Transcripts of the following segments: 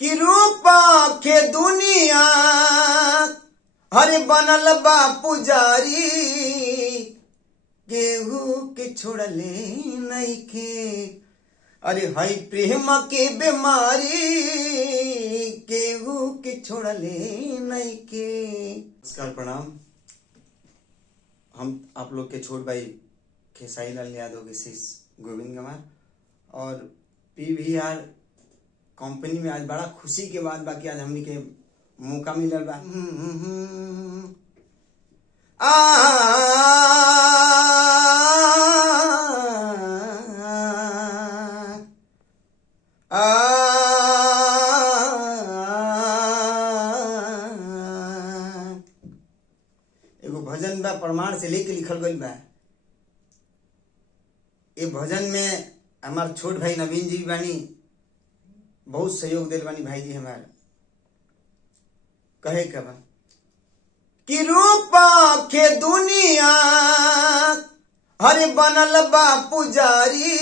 कि रूपा के दुनिया हरे बनल बा पुजारी, केहू के छोड़ले नइखे। अरे हई प्रेम के बीमारी, केहू के छोड़ले नइखे। नमस्कार, प्रणाम। हम आप लोग के छोट भाई खेसारी लाल यादव के शिष्य गोविंद गंवार और PVR कंपनी में आज बड़ा खुशी के बाद बाकी आज हमनी के मौका मिलल बा। एगो भजन बा, प्रमाण से लेके लिखल गइल बा। ये भजन में हमार छोट भाई नवीन जी बानी, बहुत सहयोग दिल बानी भाई जी हमार। कहे के बा कि रूपा के दुनिया हरे बनल बा पुजारी,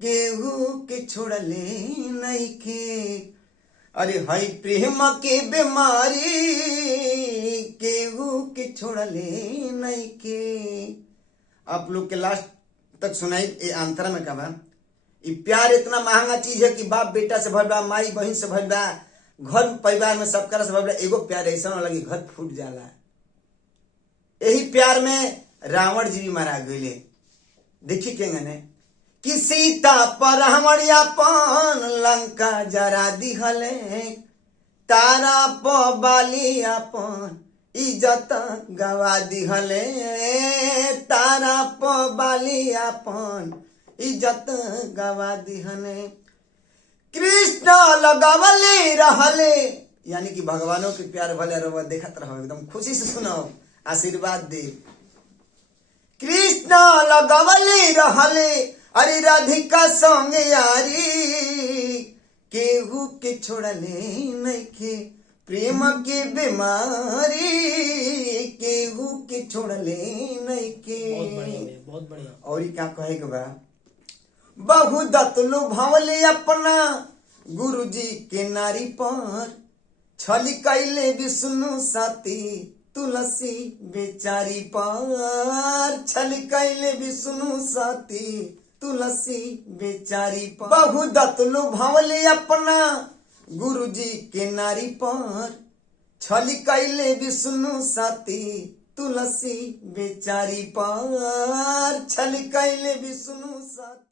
केहू के छोड़ले नइखे। अरे हई प्रेम के बीमारी, केहू के छोड़ले नइखे। आप लोग के लास्ट तक सुनाई। ये अंतरा में का बा, ई प्यार इतना महंगा चीज है कि बाप बेटा से भइल बा, माई बहन से भइल बा, घर परिवार में सब से भइल बा। एगो प्यार ऐसा न लगी घर फूट जाला। यही प्यार में रावण जी भी मारा गईले। देखी के गने कि सीता पर रावण अपन लंका जरा दिहले, तारा प बाली अपन इज्जत गवा दिहले, तारा प बाली अपन इज्जत गवा दिहने। कृष्ण लगावले रहले, यानी कि भगवानों के प्यार भले रहो, देखत रहो, एकदम खुशी से सुनो, आशीर्वाद दे। कृष्ण लगावले रहले, अरे राधिका संग यारी, केहू के छोड़ले नइखे। प्रेम के बीमारी, केहू के छोड़ले नइखे। बहुत बढ़िया। और क्या कहे के बा, बहु दतलु भवले अपना गुरुजी के नारी पर, छली कैले विष्णु सती तुलसी बेचारी पर, छली कैले विष्णु सती तुलसी बेचारी पर। बहु दतलु भवले अपना गुरुजी के नारी पर, छली कैले विष्णु सती तुलसी बेचारी पर, छली कैले विष्णु सती।